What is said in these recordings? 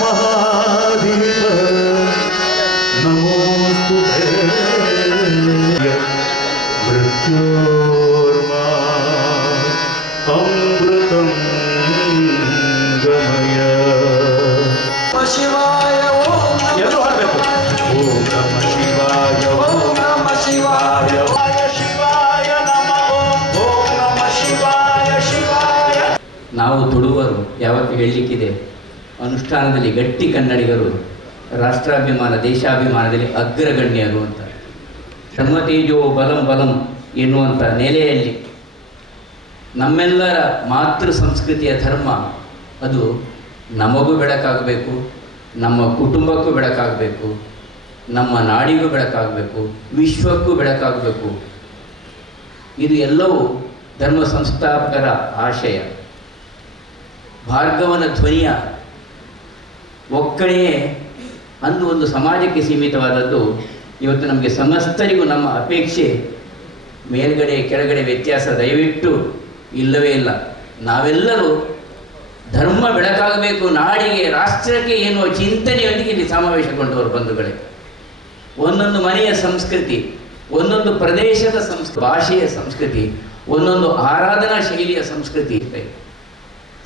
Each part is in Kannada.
মহা ಹೇಳಲಿಕ್ಕಿದೆ. ಅನುಷ್ಠಾನದಲ್ಲಿ ಗಟ್ಟಿ ಕನ್ನಡಿಗರು, ರಾಷ್ಟ್ರಾಭಿಮಾನ, ದೇಶಾಭಿಮಾನದಲ್ಲಿ ಅಗ್ರಗಣ್ಯರು ಅಂತ. ಧರ್ಮತೇಜೋ ಬಲಂ ಬಲಂ ಎನ್ನುವಂಥ ನೆಲೆಯಲ್ಲಿ ನಮ್ಮೆಲ್ಲರ ಮಾತೃ ಸಂಸ್ಕೃತಿಯ ಧರ್ಮ ಅದು ನಮಗೂ ಬೆಳಕಾಗಬೇಕು, ನಮ್ಮ ಕುಟುಂಬಕ್ಕೂ ಬೆಳಕಾಗಬೇಕು, ನಮ್ಮ ನಾಡಿಗೂ ಬೆಳಕಾಗಬೇಕು, ವಿಶ್ವಕ್ಕೂ ಬೆಳಕಾಗಬೇಕು. ಇದು ಎಲ್ಲವೂ ಧರ್ಮ ಸಂಸ್ಥಾಪಕರ ಆಶಯ. ಭಾರ್ಗವನ ಧ್ವನಿಯ ಒಕ್ಕಣೆಯೇ ಅಂದು ಒಂದು ಸಮಾಜಕ್ಕೆ ಸೀಮಿತವಾದದ್ದು. ಇವತ್ತು ನಮಗೆ ಸಮಸ್ತರಿಗೂ ನಮ್ಮ ಅಪೇಕ್ಷೆ ಮೇಲ್ಗಡೆ ಕೆಳಗಡೆ ವ್ಯತ್ಯಾಸ ದಯವಿಟ್ಟು ಇಲ್ಲವೇ ಇಲ್ಲ. ನಾವೆಲ್ಲರೂ ಧರ್ಮ ಬೆಳಕಾಗಬೇಕು, ನಾಡಿಗೆ, ರಾಷ್ಟ್ರಕ್ಕೆ ಎನ್ನುವ ಚಿಂತನೆಯೊಂದಿಗೆ ಇಲ್ಲಿ ಸಮಾವೇಶಗೊಂಡವರು ಬಂಧುಗಳೇ. ಒಂದೊಂದು ಮನೆಯ ಸಂಸ್ಕೃತಿ, ಒಂದೊಂದು ಪ್ರದೇಶದ ಸಂಸ್ಕೃತಿ, ಭಾಷೆಯ ಸಂಸ್ಕೃತಿ, ಒಂದೊಂದು ಆರಾಧನಾ ಶೈಲಿಯ ಸಂಸ್ಕೃತಿ. ಇದೆ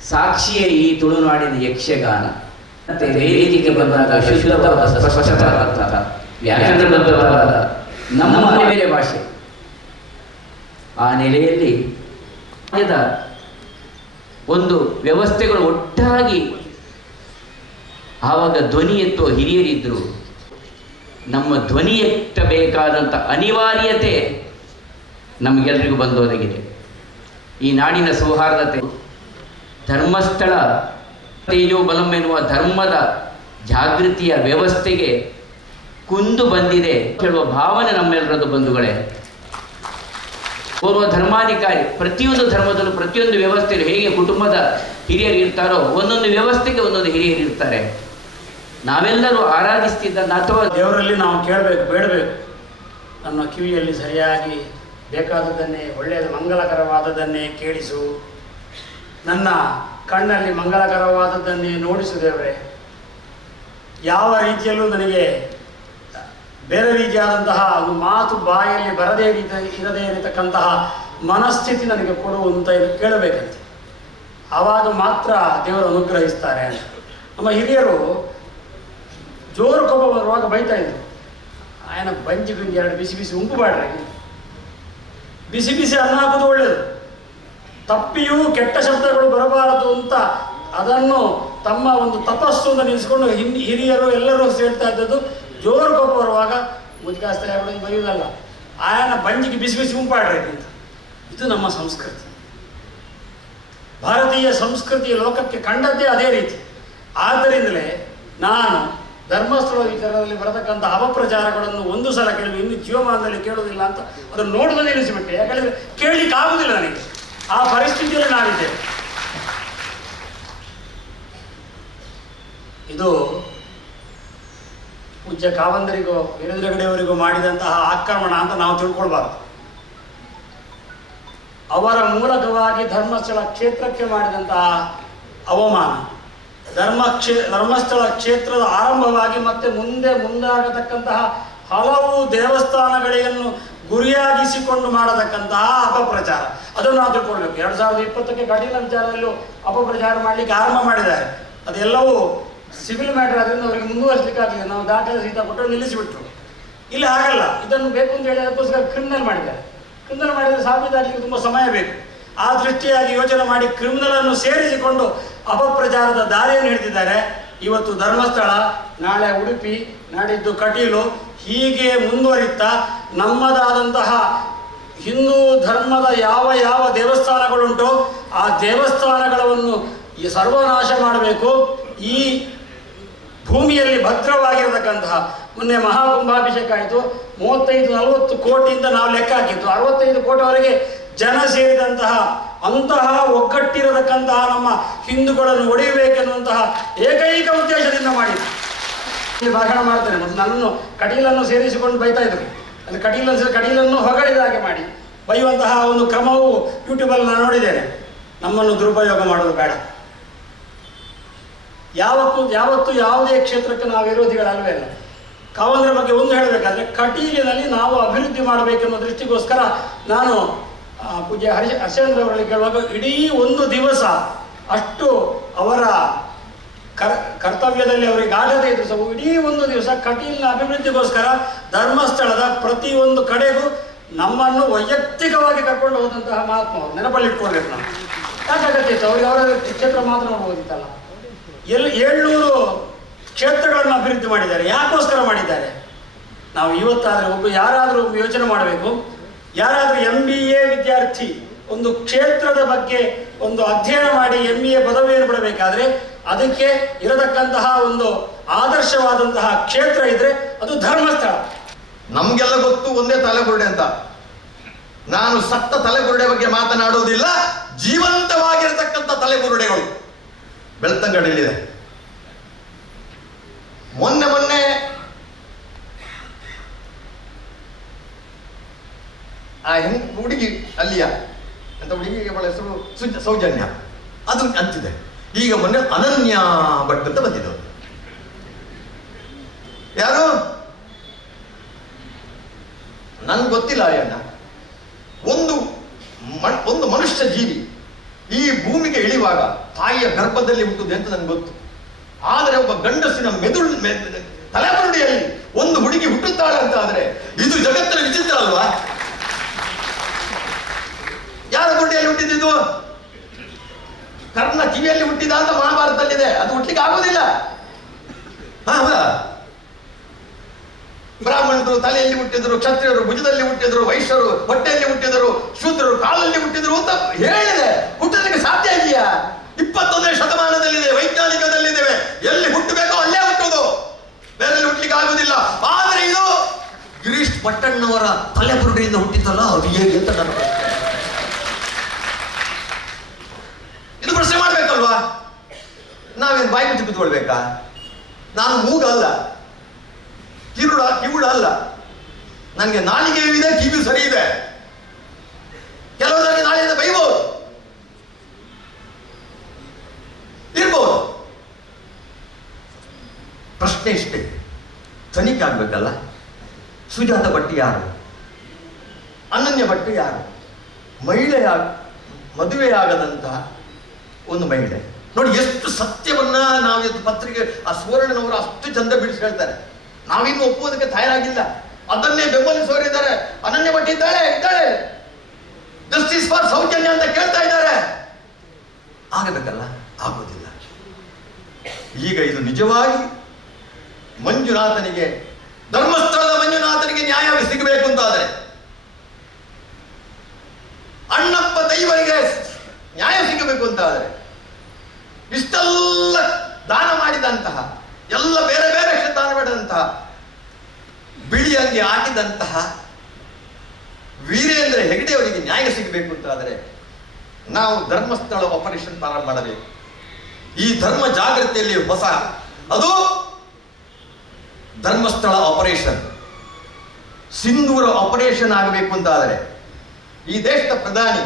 ಸಾಕ್ಷಿಯೇ ಈ ತುಳುನಾಡಿನ ಯಕ್ಷಗಾನ. ಮತ್ತೆ ವೇದಿಕೆಗೆ ಬಂದಾಗ ಶುದ್ಧವಾದ ಸ್ಪಷ್ಟವಾದ ವ್ಯಾಕರಣಬದ್ಧವಾದ ನಮ್ಮ ಬೇರೆ ಭಾಷೆ. ಆ ನೆಲೆಯಲ್ಲಿ ಒಂದು ವ್ಯವಸ್ಥೆಗಳು ಒಟ್ಟಾಗಿ ಆವಾಗ ಧ್ವನಿ ಎತ್ತುವ ಹಿರಿಯರಿದ್ದರು ನಮ್ಮ ಧ್ವನಿ ಎತ್ತಬೇಕಾದಂಥ ಅನಿವಾರ್ಯತೆ ನಮಗೆಲ್ಲರಿಗೂ ಬಂದೊದಗಿದೆ. ಈ ನಾಡಿನ ಸೌಹಾರ್ದತೆ ಧರ್ಮಸ್ಥಳ, ತೇಜೋ ಬಲಂ ಎನ್ನುವ ಧರ್ಮದ ಜಾಗೃತಿಯ ವ್ಯವಸ್ಥೆಗೆ ಕುಂದು ಬಂದಿದೆ ಹೇಳುವ ಭಾವನೆ ನಮ್ಮೆಲ್ಲರದ್ದು ಬಂಧುಗಳೇ. ಓರ್ವ ಧರ್ಮಾಧಿಕಾರಿ ಪ್ರತಿಯೊಂದು ಧರ್ಮದಲ್ಲೂ ಪ್ರತಿಯೊಂದು ವ್ಯವಸ್ಥೆಯಲ್ಲಿ ಹೇಗೆ ಕುಟುಂಬದ ಹಿರಿಯರು ಇರ್ತಾರೋ ಒಂದೊಂದು ವ್ಯವಸ್ಥೆಗೆ ಒಂದೊಂದು ಹಿರಿಯರು ಇರ್ತಾರೆ. ನಾವೆಲ್ಲರೂ ಆರಾಧಿಸ್ತಿದ್ದ ಅಥವಾ ದೇವರಲ್ಲಿ ನಾವು ಕೇಳಬೇಕು, ಬೇಡಬೇಕು. ನಮ್ಮ ಕಿವಿಯಲ್ಲಿ ಸರಿಯಾಗಿ ಬೇಕಾದದನ್ನೇ, ಒಳ್ಳೆಯದು ಮಂಗಲಕರವಾದದ್ದನ್ನೇ ಕೇಳಿಸು. ನನ್ನ ಕಣ್ಣಲ್ಲಿ ಮಂಗಳಕರವಾದದ್ದನ್ನೇ ನೋಡಿಸು ದೇವರೇ ಯಾವ ರೀತಿಯಲ್ಲೂ ನನಗೆ ಬೇರೆ ರೀತಿಯಾದಂತಹ ಒಂದು ಮಾತು ಬಾಯಲ್ಲಿ ಬರದೇ ರೀತಿ ಇರದೇ ಇರತಕ್ಕಂತಹ ಮನಸ್ಥಿತಿ ನನಗೆ ಕೊಡುವಂತ ಕೇಳಬೇಕಂತೆ. ಆವಾಗ ಮಾತ್ರ ದೇವರು ಅನುಗ್ರಹಿಸ್ತಾರೆ ಅಂತ. ನಮ್ಮ ಹಿರಿಯರು ಜೋರು ಕೋಪ ಬರುವಾಗ ಬೈತಾ ಇದ್ರು. ಆಯನ ಬಂಜಿ ಗುಂಜಿ ಎರಡು ಬಿಸಿ ಬಿಸಿ ಉಂಪು ಬಾಡ್ರಿ ಬಿಸಿ ಬಿಸಿ ಅನ್ನ ಹಾಕೋದು ಒಳ್ಳೆಯದು ತಪ್ಪಿಯೂ ಕೆಟ್ಟ ಶಬ್ದಗಳು ಬರಬಾರದು ಅಂತ ಅದನ್ನು ತಮ್ಮ ಒಂದು ತಪಸ್ಸು ನಿಲ್ಲಿಸ್ಕೊಂಡು ಹಿಂದ್ ಹಿರಿಯರು ಎಲ್ಲರೂ ಸೇರ್ತಾ ಇದ್ದದ್ದು, ಜೋರು ಕೋಪ ಬರುವಾಗ ಮುದ್ಕಾಸ್ತ್ರ ಯಾವುದು ಬೈಯುವುದಲ್ಲ ಆಯನ ಬಂಜಿಗೆ ಬಿಸಿ ಬಿಸಿ ಉಂಪಾಡ್ರಿ ಇದು ನಮ್ಮ ಸಂಸ್ಕೃತಿ. ಭಾರತೀಯ ಸಂಸ್ಕೃತಿಯ ಲೋಕಕ್ಕೆ ಕಂಡದ್ದೇ ಅದೇ ರೀತಿ. ಆದ್ದರಿಂದಲೇ ನಾನು ಧರ್ಮಸ್ಥಳ ವಿಚಾರದಲ್ಲಿ ಬರತಕ್ಕಂಥ ಅಪಪ್ರಚಾರಗಳನ್ನು ಒಂದು ಸಲ ಕೇಳಿ, ಇನ್ನು ಜೀವಮಾನದಲ್ಲಿ ಕೇಳುವುದಿಲ್ಲ ಅಂತ ಅದನ್ನು ನೋಡುವುದೇ ನಿಲ್ಲಿಸಿಬಿಟ್ಟೆ ಯಾಕಂದರೆ ಕೇಳಲಿಕ್ಕೆ ಆಗುವುದಿಲ್ಲ ನನಗೆ. ಆ ಪರಿಸ್ಥಿತಿಯಲ್ಲಿ ನಾವಿದ್ದೇವೆ ಇದು ಪೂಜ್ಯ ಕಾವಂದರಿಗೂ, ವೀರೇಂದ್ರಗಡೆಯವರಿಗೂ ಮಾಡಿದಂತಹ ಆಕ್ರಮಣ ಅಂತ ನಾವು ತಿಳ್ಕೊಳ್ಬಾರ್ದು. ಅವರ ಮೂಲಕವಾಗಿ ಧರ್ಮಸ್ಥಳ ಕ್ಷೇತ್ರಕ್ಕೆ ಮಾಡಿದಂತಹ ಅವಮಾನ, ಧರ್ಮ ಕ್ಷೇ, ಧರ್ಮಸ್ಥಳ ಕ್ಷೇತ್ರದ ಆರಂಭವಾಗಿ ಮತ್ತೆ ಮುಂದೆ ಮುಂದಾಗತಕ್ಕಂತಹ ಹಲವು ದೇವಸ್ಥಾನಗಳನ್ನು ಗುರಿಯಾಗಿಸಿಕೊಂಡು ಮಾಡತಕ್ಕಂತಹ ಅಪಪ್ರಚಾರ. ಅದನ್ನು ನಾವು ತಿಳ್ಕೊಳ್ಬೇಕು. ಎರಡು ಸಾವಿರದ ಇಪ್ಪತ್ತಕ್ಕೆ ಕಠಿಣ ವಿಚಾರದಲ್ಲೂ ಅಪಪ್ರಚಾರ ಮಾಡಲಿಕ್ಕೆ ಆರಂಭ ಮಾಡಿದ್ದಾರೆ. ಅದೆಲ್ಲವೂ ಸಿವಿಲ್ ಮ್ಯಾಟರ್ ಅದರಿಂದ ಅವರಿಗೆ ಮುಂದುವರಿಸಲಿಕ್ಕಾಗಲಿಲ್ಲ. ನಾವು ದಾಖಲೆ ಸಹಿತ ಕೊಟ್ಟರೆ ನಿಲ್ಲಿಸಿಬಿಟ್ರು. ಇಲ್ಲಿ ಆಗಲ್ಲ. ಇದನ್ನು ಬೇಕು ಅಂತ ಹೇಳಿ ಅದಕ್ಕೋಸ್ಕರ ಕ್ರಿಮಿನಲ್ ಮಾಡಿದ್ದಾರೆ. ಕ್ರಿಮಿನಲ್ ಮಾಡಿದರೆ ಸಾಬೀತಾಗಲಿಕ್ಕೆ ತುಂಬ ಸಮಯ ಬೇಕು. ಆ ದೃಷ್ಟಿಯಾಗಿ ಯೋಚನೆ ಮಾಡಿ ಕ್ರಿಮಿನಲ್ ಅನ್ನು ಸೇರಿಸಿಕೊಂಡು ಅಪಪ್ರಚಾರದ ದಾರಿಯನ್ನು ಹಿಡಿದಿದ್ದಾರೆ. ಇವತ್ತು ಧರ್ಮಸ್ಥಳ, ನಾಳೆ ಉಡುಪಿ, ನಾಡಿದ್ದು ಕಟೀಲು ಹೀಗೆ ಮುಂದುವರಿತಾ ನಮ್ಮದಾದಂತಹ ಹಿಂದೂ ಧರ್ಮದ ಯಾವ ಯಾವ ದೇವಸ್ಥಾನಗಳುಂಟೋ ಆ ದೇವಸ್ಥಾನಗಳನ್ನು ಸರ್ವನಾಶ ಮಾಡಬೇಕು. ಈ ಭೂಮಿಯಲ್ಲಿ ಭದ್ರವಾಗಿರತಕ್ಕಂತಹ ಮೊನ್ನೆ ಮಹಾಕುಂಭಾಭಿಷೇಕ ಆಯಿತು. ಮೂವತ್ತೈದು ನಲವತ್ತು ಕೋಟಿಯಿಂದ ನಾವು ಲೆಕ್ಕ ಹಾಕಿದ್ದು. ಅರವತ್ತೈದು ಕೋಟಿವರೆಗೆ ಜನ ಸೇರಿದಂತಹ ಅಂತಹ ಒಗ್ಗಟ್ಟಿರತಕ್ಕಂತಹ ನಮ್ಮ ಹಿಂದೂಗಳನ್ನು ಒಡೆಯಬೇಕೆನ್ನುವಂತಹ ಏಕೈಕ ಉದ್ದೇಶದಿಂದ ಮಾಡಿದ್ದು. ಇಲ್ಲಿ ಭಾಷಣ ಮಾಡ್ತಾರೆ. ಮತ್ತು ನನ್ನನ್ನು ಕಟೀಲನ್ನು ಸೇರಿಸಿಕೊಂಡು ಬೈತಾ ಇದ್ರು. ಅಲ್ಲಿ ಸೇರಿ ಕಟೀಲನ್ನು ಹೊಗಳಿದ ಹಾಗೆ ಮಾಡಿ ಬೈಯುವಂತಹ ಒಂದು ಕ್ರಮವು ಯೂಟ್ಯೂಬಲ್ಲಿ ನಾನು ನೋಡಿದ್ದೇನೆ. ನಮ್ಮನ್ನು ದುರುಪಯೋಗ ಮಾಡೋದು ಬೇಡ. ಯಾವತ್ತು ಯಾವತ್ತೂ ಯಾವುದೇ ಕ್ಷೇತ್ರಕ್ಕೆ ನಾವು ವಿರೋಧಿಗಳಲ್ವೇ ಅಲ್ಲ. ಕಾವಂದ್ರ ಬಗ್ಗೆ ಒಂದು ಹೇಳಬೇಕಾದ್ರೆ ಕಟೀಲಿನಲ್ಲಿ ನಾವು ಅಭಿವೃದ್ಧಿ ಮಾಡಬೇಕೆನ್ನೋ ದೃಷ್ಟಿಗೋಸ್ಕರ ನಾನು ಪೂಜ್ಯ ಹರ್ಷ ಹರ್ಷೇಂದ್ರ ಅವರಲ್ಲಿ ಕೇಳುವಾಗ ಇಡೀ ಒಂದು ದಿವಸ ಅಷ್ಟು ಅವರ ಕರ್, ಕರ್ತವ್ಯದಲ್ಲಿ ಅವರಿಗೆ ಆಗದೇ ಇದ್ರು ಸಹ ಇಡೀ ಒಂದು ದಿವಸ ಕಠಿಣ ಅಭಿವೃದ್ಧಿಗೋಸ್ಕರ ಧರ್ಮಸ್ಥಳದ ಪ್ರತಿಯೊಂದು ಕಡೆಗೂ ನಮ್ಮನ್ನು ವೈಯಕ್ತಿಕವಾಗಿ ಕರ್ಕೊಂಡು ಹೋದಂತಹ ಮಹಾತ್ಮ ಅವರು. ನೆನಪಲ್ಲಿ ಇಟ್ಕೊಳ್ಬೇಕು ನಾವು ಯಾಕಾಗತ್ತೆ ಅವ್ರಿಗೆ ಅವರ ಕ್ಷೇತ್ರ ಮಾತ್ರ ನೋಡ್ಬೋದಿತ್ತಲ್ಲ? ಎಲ್ಲಿ ಏಳ್ನೂರು ಕ್ಷೇತ್ರಗಳನ್ನು ಅಭಿವೃದ್ಧಿ ಮಾಡಿದ್ದಾರೆ. ಯಾಕೋಸ್ಕರ ಮಾಡಿದ್ದಾರೆ? ನಾವು ಇವತ್ತಾದರೂ ಒಬ್ಬ ಯಾರಾದರೂ ಯೋಚನೆ ಮಾಡಬೇಕು. ಯಾರಾದರೂ ಎಂ ಬಿ ಎ ವಿದ್ಯಾರ್ಥಿ ಒಂದು ಕ್ಷೇತ್ರದ ಬಗ್ಗೆ ಒಂದು ಅಧ್ಯಯನ ಮಾಡಿ ಎಂ ಬಿ ಎ ಪದವಿಯನ್ನು ಪಡಬೇಕಾದ್ರೆ ಅದಕ್ಕೆ ಇರತಕ್ಕಂತಹ ಒಂದು ಆದರ್ಶವಾದಂತಹ ಕ್ಷೇತ್ರ ಇದ್ರೆ ಅದು ಧರ್ಮಸ್ಥಳ. ನಮ್ಗೆಲ್ಲ ಗೊತ್ತು, ಒಂದೇ ತಲೆಗುರುಡೆ ಅಂತ. ನಾನು ಸತ್ತ ತಲೆಗುರುಡೆ ಬಗ್ಗೆ ಮಾತನಾಡುವುದಿಲ್ಲ, ಜೀವಂತವಾಗಿರತಕ್ಕಂಥ ತಲೆಬುರುಡೆಗಳು ಬೆಳ್ತಂಗಡಿಯಲ್ಲಿದೆ ಮೊನ್ನೆ ಮೊನ್ನೆ ಆ ಹೆಂಗ್ ಹುಡುಗಿ ಅಲ್ಲಿಯ? ಅಂತ ಹುಡುಗಿಗೆ ಅವಳ ಹೆಸರು ಸೌಜನ್ಯ. ಅದು ಅಂತಿದೆ. ಈಗ ಮೊನ್ನೆ ಅನನ್ಯ ಭಟ್ ಅಂತ ಬಂದಿದ್ದು. ಯಾರು? ನನ್ಗೆ ಗೊತ್ತಿಲ್ಲ ಅಯ್ಯಣ್ಣ ಒಂದು ಒಂದು ಮನುಷ್ಯ ಜೀವಿ ಈ ಭೂಮಿಗೆ ಇಳಿಯುವಾಗ ತಾಯಿಯ ಗರ್ಭದಲ್ಲಿ ಹುಟ್ಟುದು ಅಂತ ನನ್ಗೆ ಗೊತ್ತು. ಆದರೆ ಒಬ್ಬ ಗಂಡಸಿನ ಮೆದುಳು ತಲೆಬುರುಡಿಯಲ್ಲಿ ಒಂದು ಹುಡುಗಿ ಹುಟ್ಟುತ್ತಾಳೆ ಅಂತ ಆದರೆ ಇದು ಜಗತ್ತಿನ ವಿಚಿತ್ರ ಅಲ್ವಾ? ಯಾರ ಬುರುಡಿಯಲ್ಲಿ ಹುಟ್ಟಿದ್ದು ಕರ್ಣ ಕಿವಿಯಲ್ಲಿ ಹುಟ್ಟಿದ ಅಂತ ಮಹಾಭಾರತದಲ್ಲಿದೆ. ಅದು ಹುಟ್ಟಲಿಕ್ಕೆ ಆಗೋದಿಲ್ಲ. ಬ್ರಾಹ್ಮಣರು ತಲೆಯಲ್ಲಿ ಹುಟ್ಟಿದ್ರು, ಕ್ಷತ್ರಿಯರು ಭುಜದಲ್ಲಿ ಹುಟ್ಟಿದ್ರು, ವೈಶ್ಯರು ಹೊಟ್ಟೆಯಲ್ಲಿ ಹುಟ್ಟಿದರು, ಶೂದ್ರರು ಕಾಲಲ್ಲಿ ಹುಟ್ಟಿದ್ರು ಅಂತ ಹೇಳಿದೆ. ಹುಟ್ಟಲಿಕ್ಕೆ ಸಾಧ್ಯ ಇದೆಯಾ ಇಪ್ಪತ್ತೊಂದನೇ ಶತಮಾನದಲ್ಲಿದೆ, ವೈಜ್ಞಾನಿಕದಲ್ಲಿದ್ದೇವೆ. ಎಲ್ಲಿ ಹುಟ್ಟಬೇಕೋ ಅಲ್ಲೇ ಹುಟ್ಟುವುದು. ಬೇರೆ ಹುಟ್ಟಲಿಕ್ಕೆ ಆಗುದಿಲ್ಲ. ಆದ್ರೆ ಇದು ಗಿರೀಶ್ ಪಟ್ಟಣ್ಣವರ ತಲೆಬುರುಡೆಯಿಂದ ಹುಟ್ಟಿದ್ದಲ್ಲ ಅದು ಹೇಗೆ ಅಂತ ನನ್ನ ಪ್ರಶ್ನೆ ಇದು ಮಾಡ್ಬೇಕಲ್ವಾ ನಾವೇನು ಬಾಯಿ ಬಿಟ್ಟು ಕೂತ್ಕೊಳ್ಬೇಕಾ? ನಾನು ಮೂಗ ಅಲ್ಲ. ಕಿರುಡ ಕಿವುಡ ಅಲ್ಲ. ನನಗೆ ನಾಲಿಗೆ ಇದೆ ಕಿವಿ ಸರಿ ಇದೆ. ಕೆಲವರಲ್ಲಿ ನಾಳೆಯಿಂದ ಬೈಬಹುದು ಇರ್ಬೋದು. ಪ್ರಶ್ನೆ ಇಷ್ಟೇ. ತನಿಖೆ ಆಗ್ಬೇಕಲ್ಲ? ಸುಜಾತ ಭಟ್ಟಿ ಯಾರು? ಅನನ್ಯ ಭಟ್ಟಿ ಯಾರು? ಮಹಿಳೆಯ ಮದುವೆಯಾಗದಂತಹ ಒಂದು ಮಹಿಳೆ ನೋಡಿ, ಎಷ್ಟು ಸತ್ಯವನ್ನ ನಾವು ಪತ್ರಿಕೆ, ಆ ಸುವರ್ಣನವರು ಅಷ್ಟು ಚಂದ ಬಿಡಿಸಿ ಹೇಳ್ತಾರೆ. ನಾವಿನ್ನು ಒಪ್ಪುವುದಕ್ಕೆ ತಯಾರಾಗಿಲ್ಲ. ಅದನ್ನೇ ಬೆಂಬಲಿಸುವವರಿದ್ದಾರೆ ಅನನ್ಯ ಭಟ್ ಇದ್ದಾಳೆ ಇದ್ದಾಳೆ. ಜಸ್ಟಿಸ್ ಫಾರ್ ಸೌಜನ್ಯ ಅಂತ ಕೇಳ್ತಾ ಇದ್ದಾರೆ. ಆಗಬೇಕಲ್ಲ? ಆಗೋದಿಲ್ಲ. ಈಗ ಇದು ನಿಜವಾಗಿ ಮಂಜುನಾಥನಿಗೆ, ಧರ್ಮಸ್ಥಳದ ಮಂಜುನಾಥನಿಗೆ ನ್ಯಾಯ ಸಿಗಬೇಕು ಅಂತಾದರೆ, ಅಣ್ಣಪ್ಪ ದೈವರಿಗೆ ನ್ಯಾಯ ಸಿಗಬೇಕು ಅಂತಾದರೆ ಇಷ್ಟೆಲ್ಲ ದಾನ ಮಾಡಿದಂತಹ, ಎಲ್ಲ ಬೇರೆ ಬೇರೆ ದಾನ ಮಾಡಿದಂತಹ ಬಿಳಿ ಅಂಗಿ ಹಾಕಿದಂತಹ ವೀರೇಂದ್ರ ಹೆಗಡೆ ಅವರಿಗೆ ನ್ಯಾಯ ಸಿಗಬೇಕು ಅಂತಾದರೆ ನಾವು ಧರ್ಮಸ್ಥಳ ಆಪರೇಷನ್ ಪ್ರಾರಂಭ ಮಾಡಬೇಕು. ಈ ಧರ್ಮ ಜಾಗೃತಿಯಲ್ಲಿ ಹೊಸ, ಅದು ಧರ್ಮಸ್ಥಳ ಆಪರೇಷನ್ ಸಿಂಧೂರ ಆಪರೇಷನ್ ಆಗಬೇಕು ಅಂತಾದರೆ ಈ ದೇಶದ ಪ್ರಧಾನಿ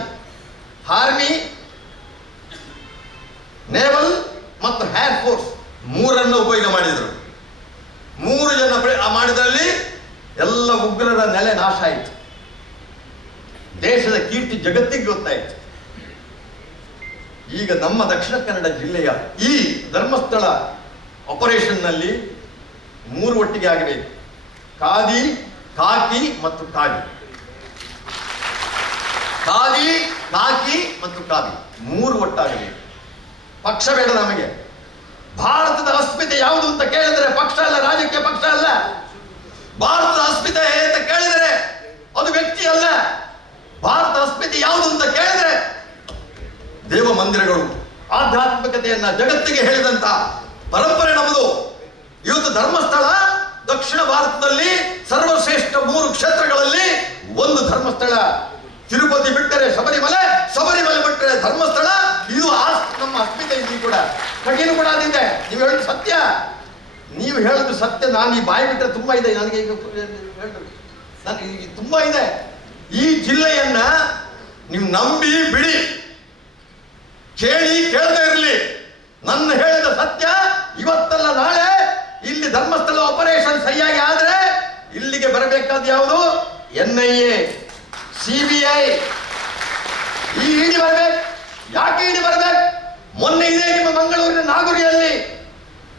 ಆರ್ಮಿ ನೇವಲ್ ಮತ್ತು ಹೇರ್ ಫೋರ್ಸ್ ಮೂರನ್ನು ಉಪಯೋಗ ಮಾಡಿದರು. ಮೂರು ಜನ ಮಾಡಿದಲ್ಲಿ ಎಲ್ಲ ಉಗ್ರರ ನೆಲೆ ನಾಶ ಆಯಿತು. ದೇಶದ ಕೀರ್ತಿ ಜಗತ್ತಿಗೆ ಗೊತ್ತಾಯಿತು. ಈಗ ನಮ್ಮ ದಕ್ಷಿಣ ಕನ್ನಡ ಜಿಲ್ಲೆಯ ಈ ಧರ್ಮಸ್ಥಳ ಆಪರೇಷನ್ನಲ್ಲಿ ಮೂರು ಒಟ್ಟಿಗೆ ಆಗಬೇಕು. ಖಾದಿ ಕಾಕಿ ಮತ್ತು ಕಾವಿ ಖಾದಿ ಕಾಕಿ ಮತ್ತು ಕಾವಿ ಮೂರು ಒಟ್ಟಾಗಬೇಕು. ಪಕ್ಷ ಬೇಡ ನಮಗೆ. ಭಾರತದ ಅಸ್ಮಿತೆ ಯಾವುದು ಅಂತ ಕೇಳಿದರೆ ಪಕ್ಷ ಅಲ್ಲ, ರಾಜಕೀಯ ಪಕ್ಷ ಅಲ್ಲ. ಭಾರತದ ಅಸ್ಮಿತೆ ಅಂತ ಕೇಳಿದರೆ ಅದು ವ್ಯಕ್ತಿ ಅಲ್ಲ. ಭಾರತ ಅಸ್ಮಿತೆ ಯಾವುದು ಅಂತ ಕೇಳಿದರೆ ದೇವ ಮಂದಿರಗಳು. ಆಧ್ಯಾತ್ಮಿಕತೆಯನ್ನ ಜಗತ್ತಿಗೆ ಹೇಳಿದಂತ ಪರಂಪರೆ ನಮ್ಮದು. ಇವತ್ತು ಧರ್ಮಸ್ಥಳ ದಕ್ಷಿಣ ಭಾರತದಲ್ಲಿ ಸರ್ವಶ್ರೇಷ್ಠ ಮೂರು ಕ್ಷೇತ್ರಗಳಲ್ಲಿ ಒಂದು ಧರ್ಮಸ್ಥಳ. ತಿರುಪತಿ ಬಿಟ್ಟರೆ ಶಬರಿಮಲೆ ಶಬರಿಮಲೆ ಬಿಟ್ಟರೆ ಧರ್ಮಸ್ಥಳ ಇದು ಆಸ್ ನಮ್ಮ ಅಸ್ಮಿತೆ ಇಲ್ಲಿ ಕೂಡ ಕಠಿಣ ಕೂಡ ಅದಿದೆ ನೀವು ಹೇಳೋದು ಸತ್ಯ. ನೀವು ಹೇಳೋದು ಸತ್ಯ. ನಾನು ಈ ಬಾಯಿ ಬಿಟ್ಟರೆ ತುಂಬಾ ಇದೆ. ನನಗೆ ಈಗ ನನಗೆ ತುಂಬ ಇದೆ. ಈ ಜಿಲ್ಲೆಯನ್ನ ನೀವು ನಂಬಿ ಬಿಡಿ. ಕೇಳಿ ಕೇಳದೇ ಇರಲಿ. ನನ್ನ ಹೇಳಿದ ಸತ್ಯ ಇವತ್ತಲ್ಲ ನಾಳೆ. ಇಲ್ಲಿ ಧರ್ಮಸ್ಥಳ ಆಪರೇಷನ್ ಸರಿಯಾಗಿ ಆದರೆ ಇಲ್ಲಿಗೆ ಬರಬೇಕಾದ ಯಾವುದು? N I A C B I ಈ ಇಡಿ ಬರ್ಬೇಕು. ಯಾಕೆ ಇಡಿ ಬರ್ಬೇಕು ಮೊನ್ನೆ ಇದೆ ನಿಮ್ಮ ಮಂಗಳೂರಿನ ನಾಗುರಿಯಲ್ಲಿ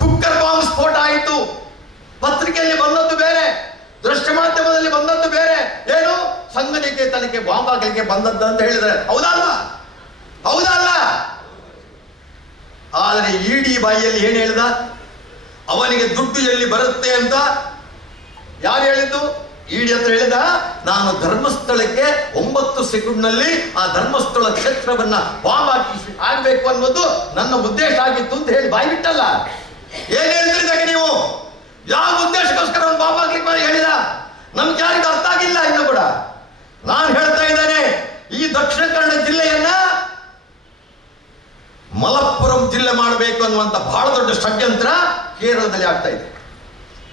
ಕುಕ್ಕರ್ ಬಾಂಬ್ ಸ್ಫೋಟ ಆಯಿತು. ಪತ್ರಿಕೆಯಲ್ಲಿ ಬಂದದ್ದು ಬೇರೆ ದೃಶ್ಯ ಮಾಧ್ಯಮದಲ್ಲಿ ಬಂದದ್ದು ಬೇರೆ. ಏನು? ಸಂಘನಿಕೇತನಕ್ಕೆ ಬಾಂಬ್ ಹಾಕಲಿಕ್ಕೆ ಬಂದದ್ದು ಅಂತ ಹೇಳಿದ್ರೆ ಹೌದಲ್ಲ ಹೌದಲ್ಲ? ಆದರೆ ಇಡಿ ಬಾಯಿಯಲ್ಲಿ ಏನು ಹೇಳಿದ? ಅವನಿಗೆ ದುಡ್ಡು ಎಲ್ಲಿ ಬರುತ್ತೆ ಅಂತ ಇಡಿ ಅಂತ ಹೇಳಿದ, ನಾನು ಧರ್ಮಸ್ಥಳಕ್ಕೆ ಒಂಬತ್ತು ಸೆಕೆಂಡ್ನಲ್ಲಿ ಆ ಧರ್ಮಸ್ಥಳ ಕ್ಷೇತ್ರವನ್ನ ಬಾಂಬ್ ಹಾಕಿ ಆಗ್ಬೇಕು ಅನ್ನೋದು ನನ್ನ ಉದ್ದೇಶ ಆಗಿತ್ತು ಅಂತ ಹೇಳಿ ಬಾಯಿ ಬಿಟ್ಟಲ್ಲ. ಏನ್ ನೀವು? ಯಾವ ಉದ್ದೇಶಕ್ಕೋಸ್ಕರ ಒಂದು ಬಾಂಬ್ ಹೇಳಿದ? ನಮ್ಗೆ ಯಾರಿಗೂ ಅರ್ಥ ಆಗಿಲ್ಲ ಇನ್ನು ಕೂಡ. ನಾನು ಹೇಳ್ತಾ ಇದ್ದೇನೆ, ಈ ದಕ್ಷಿಣ ಕನ್ನಡ ಜಿಲ್ಲೆಯನ್ನ ಮಲಪ್ಪುರಂ ಜಿಲ್ಲೆ ಮಾಡಬೇಕು ಅನ್ನುವಂತ ಬಹಳ ದೊಡ್ಡ ಷಡ್ಯಂತ್ರ ಕೇರಳದಲ್ಲಿ ಆಗ್ತಾ ಇದೆ.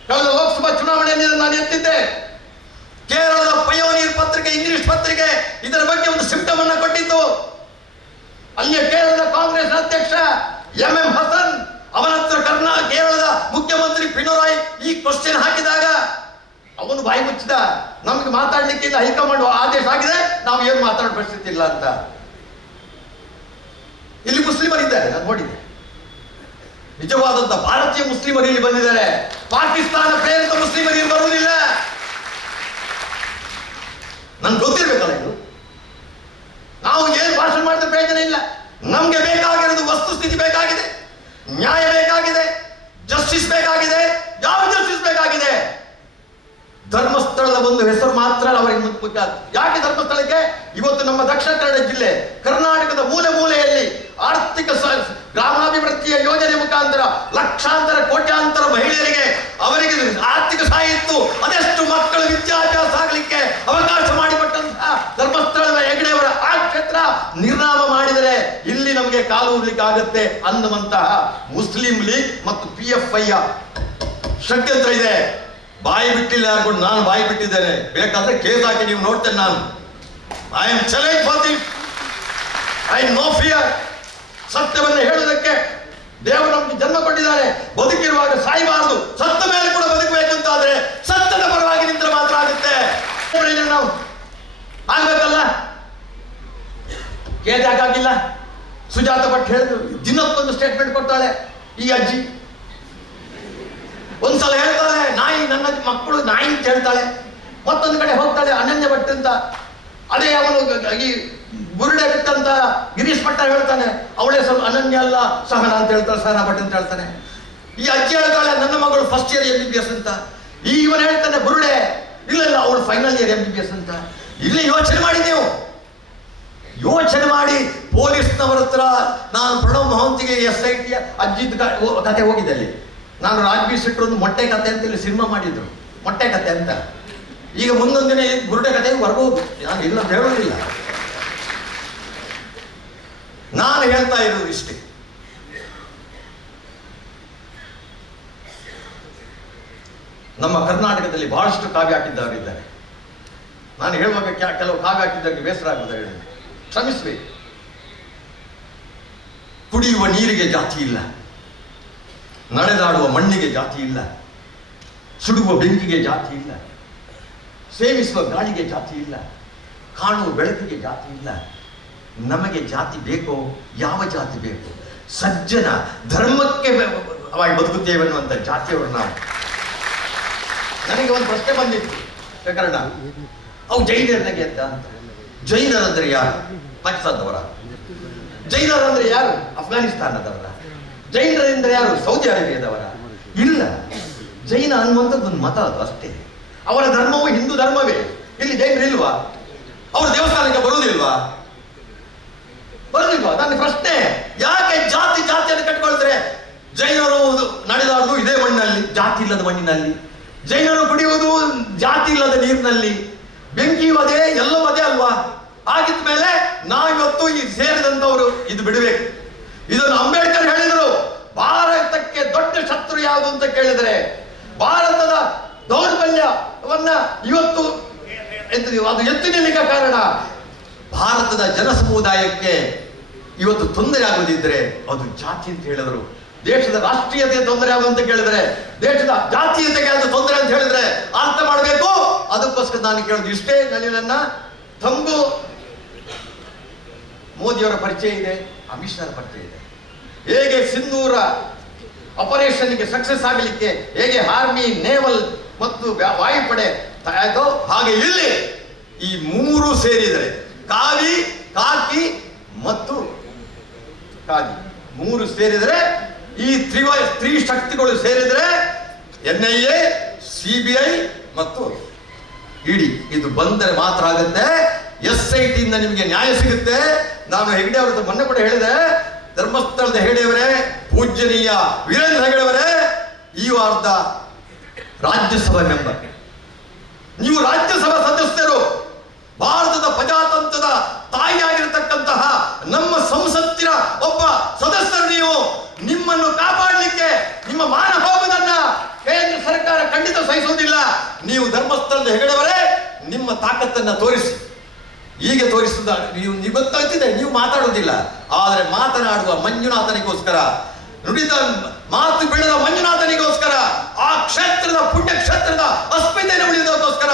ಕಳೆದ ಲೋಕಸಭಾ ಚುನಾವಣೆಯಲ್ಲಿ ನಾನು ಎತ್ತಿದ್ದೆ. ಕೇರಳದ ಪಯೋನೀರ್ ಪತ್ರಿಕೆ, ಇಂಗ್ಲಿಷ್ ಪತ್ರಿಕೆ ಇದರ ಬಗ್ಗೆ ಒಂದು ಸಿಂಪ್ಟಮ್ ಅನ್ನ ಕೊಟ್ಟಿತ್ತು. ಅಲ್ಲಿಯ ಕೇರಳದ ಕಾಂಗ್ರೆಸ್ ಅಧ್ಯಕ್ಷ ಎಂ ಎಂ ಹಸನ್ ಅವನ ಹತ್ರ ಕರ್ನಾ ಕೇರಳದ ಮುಖ್ಯಮಂತ್ರಿ ಪಿಣರಾಯ್ ಈ ಕ್ವಶನ್ ಹಾಕಿದಾಗ ಅವನು ಬಾಯಿ ಮುಚ್ಚಿದ. ನಮ್ಗೆ ಮಾತಾಡ್ಲಿಕ್ಕೆ ಇಲ್ಲ ಹೈಕಮಾಂಡ್ ಆದೇಶ ಆಗಿದೆ, ನಾವು ಏನು ಮಾತಾಡೋ ಪರಿಸ್ಥಿತಿ ಇಲ್ಲ ಅಂತ. ಇಲ್ಲಿ ಮುಸ್ಲಿಮರಿದ್ದಾರೆ ನಾನು ನೋಡಿದೆ. ನಿಜವಾದಂತ ಭಾರತೀಯ ಮುಸ್ಲಿಮರು ಇಲ್ಲಿ ಬಂದಿದ್ದಾರೆ. ಪಾಕಿಸ್ತಾನ ಪ್ರೇರಿತ ಮುಸ್ಲಿಮರು ಬರುವುದಿಲ್ಲ. ನನ್ಗೆ ಗೊತ್ತಿರ್ಬೇಕಲ್ಲ ಇದು? ನಾವು ಏನು ಭಾಷಣ ಮಾಡಿದ ಪ್ರಯೋಜನ ಇಲ್ಲ. ನಮಗೆ ಬೇಕಾಗಿರೋದು ವಸ್ತುಸ್ಥಿತಿ ಬೇಕಾಗಿದೆ, ನ್ಯಾಯ ಬೇಕಾಗಿದೆ ಜಸ್ಟಿಸ್ ಬೇಕಾಗಿದೆ, ಯಾವ ಜಸ್ಟಿಸ್ ಬೇಕಾಗಿದೆ? ಧರ್ಮಸ್ಥಳದ ಒಂದು ಹೆಸರು ಮಾತ್ರ ಅವರಿಗೆ ಮುಖ್ಯ. ಯಾಕೆ ಧರ್ಮಸ್ಥಳಕ್ಕೆ? ಇವತ್ತು ನಮ್ಮ ದಕ್ಷಿಣ ಕನ್ನಡ ಜಿಲ್ಲೆ, ಕರ್ನಾಟಕದ ಮೂಲೆ ಮೂಲೆಯಲ್ಲಿ ಆರ್ಥಿಕ ಗ್ರಾಮಾಭಿವೃದ್ಧಿಯ ಯೋಜನೆ ಮುಖಾಂತರ ಲಕ್ಷಾಂತರ, ಕೋಟ್ಯಾಂತರ ಮಹಿಳೆಯರಿಗೆ ಅವರಿಗೆ ಆರ್ಥಿಕ ಸಹಾಯ ಇತ್ತು. ಅದೆಷ್ಟು ಮಕ್ಕಳು ವಿದ್ಯಾಭ್ಯಾಸ ಆಗಲಿಕ್ಕೆ ಅವಕಾಶ ಮಾಡಿಕೊಟ್ಟಂತಹ ಧರ್ಮಸ್ಥಳದ ಹೆಗಡೆಯವರ ಆ ಕ್ಷೇತ್ರ ನಿರ್ನಾಮ ಮಾಡಿದರೆ ಇಲ್ಲಿ ನಮಗೆ ಕಾಲು ಆಗುತ್ತೆ ಅನ್ನುವಂತಹ ಮುಸ್ಲಿಂ ಲೀಗ್ ಮತ್ತು ಪಿ ಎಫ್ ಐ ಷಡ್ಯಂತ್ರ ಇದೆ. ಬಾಯಿ ಬಿಟ್ಟಿಲ್ಲ ಯಾರ್ಕೊಂಡು ನಾನು ಬಾಯಿ ಬಿಟ್ಟಿದ್ದೇನೆ. ಬೇಕಾದ್ರೆ ಕೇಸ್ ಹಾಕಿ ನೀವು ನೋಡ್ತೇನೆ ನಾನು. I am challenge for the I no fear ಸತ್ಯವನ್ನು ಹೇಳುವುದಕ್ಕೆ ದೇವರು ನಮಗೆ ಜನ್ಮ ಕೊಟ್ಟಿದ್ದಾರೆ. ಬದುಕಿರುವಾಗ ಸಾಯಬಾರದು. ಸತ್ತ ಮೇಲೆ ಕೂಡ ಬದುಕಬೇಕು ಅಂತಾದ್ರೆ ಸತ್ಯದ ಪರವಾಗಿ ನಿಂತರೆ ಮಾತ್ರ ಆಗುತ್ತೆ. ನಾವು ಆಗ್ಬೇಕಲ್ಲ? ಯಾಕಾಗಿಲ್ಲ ಸುಜಾತ ಭಟ್ ಹೇಳಿದ್ರು. ದಿನಕ್ಕೊಂದು ಸ್ಟೇಟ್ಮೆಂಟ್ ಕೊಡ್ತಾಳೆ ಈ ಅಜ್ಜಿ. ಒಂದ್ಸಲ ಹೇಳ್ತಾಳೆ, ನಾಯಿ ನನ್ನ ಮಕ್ಕಳು ನಾಯಿ ಅಂತ ಹೇಳ್ತಾಳೆ. ಮತ್ತೊಂದು ಕಡೆ ಹೋಗ್ತಾಳೆ, ಅನನ್ಯ ಭಟ್ ಅಂತ. ಅದೇ ಅವನು ಈ ಬುರುಡೆ ಬಿಟ್ಟಂತ ಗಿರೀಶ್ ಭಟ್ಟ ಹೇಳ್ತಾನೆ, ಅವಳೇ ಸ್ವಲ್ಪ ಅನನ್ಯ ಅಲ್ಲ ಸಹನ ಅಂತ ಹೇಳ್ತಾಳೆ ಸಹನ ಭಟ್ ಅಂತ ಹೇಳ್ತಾನೆ. ಈ ಅಜ್ಜಿ ಹೇಳ್ತಾಳೆ, ನನ್ನ ಮಗಳು first year M B B S ಅಂತ. ಈ ಇವನು ಹೇಳ್ತಾನೆ ಬುರುಡೆ ಇಲ್ಲ ಅವಳು final year M B B S ಅಂತ. ಇಲ್ಲಿ ಯೋಚನೆ ಮಾಡಿ ನೀವು. ಯೋಚನೆ ಮಾಡಿ, ಪೊಲೀಸ್ನವರ ಹತ್ರ ನಾನು ಪ್ರಣವ್ ಮಹಂತಿಗೆ ಎಸ್ ಐ ಟಿ ಅಜ್ಜಿದ್ ಕತೆ ಹೋಗಿದೆ ಅಲ್ಲಿ. ನಾನು ರಾಜ್ಬಿ ಶೆಟ್ರು ಒಂದು ಮೊಟ್ಟೆ ಕತೆ ಅಂತ ಇಲ್ಲಿ ಸಿನಿಮಾ ಮಾಡಿದ್ರು. ಮೊಟ್ಟೆ ಕತೆ ಅಂತ. ಈಗ ಮುಂದೊಂದು ದಿನ ಈ ಗುರುಡೆ ಕತೆ ಹೊರಬಹುದು ನಾನು ಇಲ್ಲ ಅಂತ ಹೇಳೋದಿಲ್ಲ. ನಾನು ಹೇಳ್ತಾ ಇರೋದು ಇಷ್ಟೇ. ನಮ್ಮ ಕರ್ನಾಟಕದಲ್ಲಿ ಬಹಳಷ್ಟು ಕಾವ್ಯ ಹಾಕಿದ್ದವರಿದ್ದಾರೆ ನಾನು ಹೇಳುವಾಗ ಕೆಲವು ಕಾವ್ಯ ಹಾಕಿದ್ದಕ್ಕೆ ಬೇಸರ ಹೇಳಿ. ಕ್ಷಮಿಸ್ಬೇಕು ಕುಡಿಯುವ ನೀರಿಗೆ ಜಾತಿ ಇಲ್ಲ. ನಡೆದಾಡುವ ಮಣ್ಣಿಗೆ ಜಾತಿ ಇಲ್ಲ. ಸುಡುವ ಬೆಂಕಿಗೆ ಜಾತಿ ಇಲ್ಲ. ಸೇವಿಸುವ ಗಾಳಿಗೆ ಜಾತಿ ಇಲ್ಲ. ಕಾಣುವ ಬೆಳಕಿಗೆ ಜಾತಿ ಇಲ್ಲ. ನಮಗೆ ಜಾತಿ ಬೇಕೋ? ಯಾವ ಜಾತಿ ಬೇಕು? ಸಜ್ಜನ ಧರ್ಮಕ್ಕೆ ಅವಾಗ ಬದುಕುತ್ತೇವೆ ಅನ್ನುವಂಥ ಜಾತಿಯವರು ನಾವು. ನನಗೆ ಒಂದು ಪ್ರಶ್ನೆ ಬಂದಿತ್ತು. ಪ್ರಕರಣ. ಅವು ಜೈನರಿಗೆ ಅಂತ ಜೈನರಂದ್ರೆ ಯಾರು? ಪಾಕಿಸ್ತಾನದವರ? ಜೈನರಂದ್ರೆ ಯಾರು? ಅಫ್ಘಾನಿಸ್ತಾನದವರ? ಜೈನರಿಂದ ಯಾರು? ಸೌದಿ ಅರೇಬಿಯಾದವರ? ಇಲ್ಲ. ಜೈನ ಅನ್ನುವಂಥದ್ದು ಒಂದು ಮತ ಅದು ಅಷ್ಟೇ. ಅವರ ಧರ್ಮವು ಹಿಂದೂ ಧರ್ಮವೇ. ಇಲ್ಲಿ ಜೈನರು ಇಲ್ವಾ ಅವರು ದೇವಸ್ಥಾನಕ್ಕೆ ಬರುವುದಿಲ್ವಾ? ಬರುದಿಲ್ವಾ? ನನ್ನ ಪ್ರಶ್ನೆ, ಯಾಕೆ ಜಾತಿ ಜಾತಿಯನ್ನು ಕಟ್ಕೊಳ್ತಾರೆ? ಜೈನರು ನಡೆದಾಡುದು ಇದೇ ಮಣ್ಣಿನಲ್ಲಿ ಜಾತಿ ಇಲ್ಲದ ಮಣ್ಣಿನಲ್ಲಿ. ಜೈನರು ಕುಡಿಯುವುದು ಜಾತಿ ಇಲ್ಲದ ನೀರಿನಲ್ಲಿ. ಬೆಂಕಿ ಅದೇ ಎಲ್ಲವೂ ಅದೇ ಅಲ್ವಾ? ಆಗಿದ ಮೇಲೆ ನಾವಿವತ್ತು ಈ ಸೇರಿದಂತವರು ಇದು ಬಿಡಬೇಕು. ಇದನ್ನು ಅಂಬೇಡ್ಕರ್ ಹೇಳಿದರು. ಭಾರತಕ್ಕೆ ದೊಡ್ಡ ಶತ್ರು ಯಾವುದು ಅಂತ ಕೇಳಿದರೆ, ಭಾರತದ ದೌರ್ಬಲ್ಯವನ್ನ ಇವತ್ತು ಅದು ಎತ್ತಿ ಕಾರಣ, ಭಾರತದ ಜನ ಸಮುದಾಯಕ್ಕೆ ಇವತ್ತು ತೊಂದರೆ ಆಗೋದಿದ್ರೆ ಅದು ಜಾತಿ ಅಂತ ಹೇಳಿದರು. ದೇಶದ ರಾಷ್ಟ್ರೀಯತೆ ತೊಂದರೆ ಆಗುವ ಅಂತ ಕೇಳಿದ್ರೆ, ದೇಶದ ಜಾತೀಯತೆಗೆ ಅದು ತೊಂದರೆ ಅಂತ ಹೇಳಿದ್ರೆ ಅರ್ಥ ಮಾಡಬೇಕು? ಅದಕ್ಕೋಸ್ಕರ ನಾನು ಕೇಳೋದು, ಇಷ್ಟೇ ನನಗೆ ನನ್ನ ತಂಗು ಮೋದಿಯವರ ಪರಿಚಯ ಇದೆ ಅಮಿತ್ ಶಾ ಪರಿಚಯ ಇದೆ. ಹೇಗೆ ಸಿಂಧೂರ ಆಪರೇಷನ್ಗೆ ಸಕ್ಸಸ್ ಆಗಲಿಕ್ಕೆ, ಹೇಗೆ ಆರ್ಮಿ ನೇವಲ್ ಮತ್ತು ವ್ಯಾ- ವಾಯುಪಡೆ ತಯಾರಿತೋ ಹಾಗೆ ಇಲ್ಲಿ ಈ ಮೂರು ಸೇರಿದರೆ, ಕಾವಿ, ಕಾಕಿ ಮತ್ತು ಕಾಗಿ ಮೂರು ಸೇರಿದರೆ, ಈ ತ್ರಿವ ಸ್ತ್ರೀ ಶಕ್ತಿಗಳು ಸೇರಿದರೆ, N I A, C B I ಮತ್ತು ಇಡಿ ಇದು ಬಂದರೆ ಮಾತ್ರ ಆಗುತ್ತೆ. ಎಸ್ ಐ ಟಿಯಿಂದ ನಿಮಗೆ ನ್ಯಾಯ ಸಿಗುತ್ತೆ. ನಾನು ಹೆಗಡೆ ಅವರದ್ದು ಮೊನ್ನೆ ಕೂಡ ಹೇಳಿದೆ. ಧರ್ಮಸ್ಥಳದ ಹೆಗಡೆಯವರೇ, ಪೂಜ್ಯನೀಯ ವೀರೇಂದ್ರ ಹೆಗಡೆಯವರೇ, ಈ ವಾರದ ರಾಜ್ಯಸಭಾ ಮೆಂಬರ್. ನೀವು ರಾಜ್ಯಸಭಾ ಸದಸ್ಯರು, ಭಾರತದ ಪ್ರಜಾತಂತ್ರದ ತಾಯಿಯಾಗಿರತಕ್ಕಂತಹ ನಮ್ಮ ಸಂಸತ್ತಿನ ಒಬ್ಬ ಸದಸ್ಯರು ನೀವು ನಿಮ್ಮನ್ನು ಕಾಪಾಡಲಿಕ್ಕೆ ನಿಮ್ಮ ಮಾನ ಹೋಗುವುದನ್ನ ಕೇಂದ್ರ ಸರ್ಕಾರ ಖಂಡಿತ ಸಹಿಸುವುದಿಲ್ಲ. ನೀವು ಧರ್ಮಸ್ಥಳದ ಹೆಗಡೆವರೇ ನಿಮ್ಮ ತಾಕತ್ತನ್ನ ತೋರಿಸಿ. ಹೀಗೆ ತೋರಿಸಿದ ನೀವು ಗೊತ್ತಾಗ್ತಿದೆ, ನೀವು ಮಾತಾಡುವುದಿಲ್ಲ. ಆದರೆ ಮಾತನಾಡುವ ಮಂಜುನಾಥನಿಗೋಸ್ಕರ ನುಡಿದ ಮಾತು ಬೆಳೆದ ಮಂಜುನಾಥನಿಗೋಸ್ಕರ, ಆ ಕ್ಷೇತ್ರದ ಪುಣ್ಯ ಕ್ಷೇತ್ರದ ಅಸ್ಮಿತೆಯನ್ನು ಉಳಿದೋಸ್ಕರ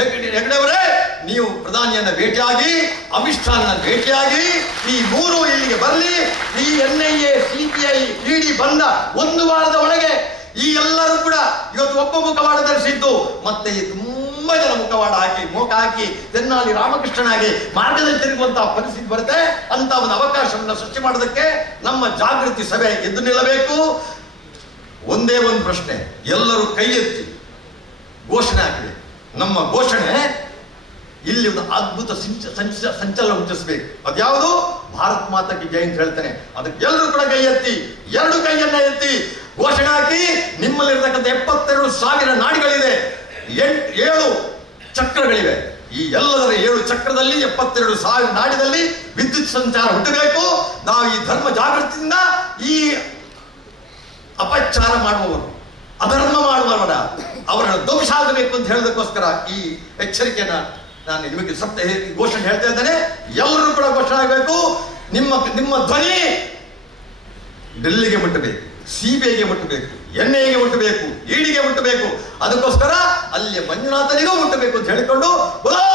ಹೆಗ್ಡೆ- ಹೆಗ್ಡೆಯವರೇ ನೀವು ಪ್ರಧಾನಿಯನ್ನ ಭೇಟಿಯಾಗಿ ಅಮಿತ್ ಭೇಟಿಯಾಗಿ, ಈ ಮೂರು ಇಲ್ಲಿಗೆ ಬರಲಿ. ಈ N I A C B ED ಬಂದ ಒಂದು ವಾರದ ಒಳಗೆ ಈ ಎಲ್ಲರೂ ಕೂಡ ಇವತ್ತು ಒಬ್ಬ ಮುಖವಾಡ ಧರಿಸಿದ್ದು. ಮತ್ತೆ ಈ ತುಂಬಾ ಜನ ಮುಖವಾಡ ಹಾಕಿ, ಮೋಕ ಹಾಕಿ, ತೆನ್ನಾಲಿ ರಾಮಕೃಷ್ಣನಾಗಿ ಮಾರ್ಗದಲ್ಲಿ ತಿರುಗುವಂತಹ ಪರಿಸ್ಥಿತಿ ಬರುತ್ತೆ. ಅಂತ ಒಂದು ಅವಕಾಶವನ್ನು ಸೃಷ್ಟಿ ಮಾಡೋದಕ್ಕೆ ನಮ್ಮ ಜಾಗೃತಿ ಸಭೆ ಎದ್ದು ನಿಲ್ಲಬೇಕು. ಒಂದೇ ಒಂದು ಪ್ರಶ್ನೆ ಎಲ್ಲರೂ ಕೈ ಎತ್ತಿ ಘೋಷಣೆ ಹಾಕಿದೆ. ನಮ್ಮ ಘೋಷಣೆ ಇಲ್ಲಿ ಒಂದು ಅದ್ಭುತ ಸಂಚ ಸಂಚ ಸಂಚಲನ ಹುಟ್ಟಿಸ್ಬೇಕು ಅದ್ಯಾವುದು? ಭಾರತ್ ಮಾತಕ್ಕೆ ಜೈ ಅಂತ ಹೇಳ್ತಾನೆ. ಅದಕ್ಕೆ ಎಲ್ಲರೂ ಕೂಡ ಕೈ ಎತ್ತಿ, ಎರಡು ಕೈಯನ್ನ ಎತ್ತಿ ಘೋಷಣೆ ಹಾಕಿ ನಿಮ್ಮಲ್ಲಿರ್ತಕ್ಕಂಥ ಎಪ್ಪತ್ತೆರಡು ಸಾವಿರ ನಾಡಿಗಳಿದೆ. ಎಂಟು ಏಳು ಚಕ್ರಗಳಿವೆ. ಈ ಎಲ್ಲದರ ಏಳು ಚಕ್ರದಲ್ಲಿ ಎಪ್ಪತ್ತೆರಡು ಸಾವಿರ ನಾಡಿನಲ್ಲಿ ವಿದ್ಯುತ್ ಸಂಚಾರ ಹುಟ್ಟಬೇಕು. ನಾವು ಈ ಧರ್ಮ ಜಾಗೃತಿಯಿಂದ ಈ ಅಪಚಾರ ಮಾಡುವವರು. ಅಧರ್ಮ ಮಾಡುವವರ ಅವರನ್ನು ಧ್ವಂಸ ಆಗಬೇಕು ಅಂತ ಹೇಳೋದಕ್ಕೋಸ್ಕರ ಈ ಎಚ್ಚರಿಕೆಯನ್ನ ನಾನು ನಿಮಗೆ ಸಪ್ತ ಹೇ- ಘೋಷಣೆ ಹೇಳ್ತಾ ಇದ್ದೇನೆ. ಎಲ್ಲರೂ ಕೂಡ ಘೋಷಣೆ ಆಗಬೇಕು. ನಿಮ್ಮ ನಿಮ್ಮ ಧ್ವನಿ ಡೆಲ್ಲಿಗೆ ಮುಟ್ಟಬೇಕು ಸಿ ಮುಟ್ಟಬೇಕು ಎನ್ ಐಗೆ ಮುಟ್ಟಬೇಕು, ಇಡಿಗೆ ಮುಟ್ಟಬೇಕು. ಅದಕ್ಕೋಸ್ಕರ ಅಲ್ಲಿ ಮಂಜುನಾಥನಿಗೂ ಮುಟ್ಟಬೇಕು ಅಂತ ಹೇಳಿಕೊಂಡು ಬುಲಾ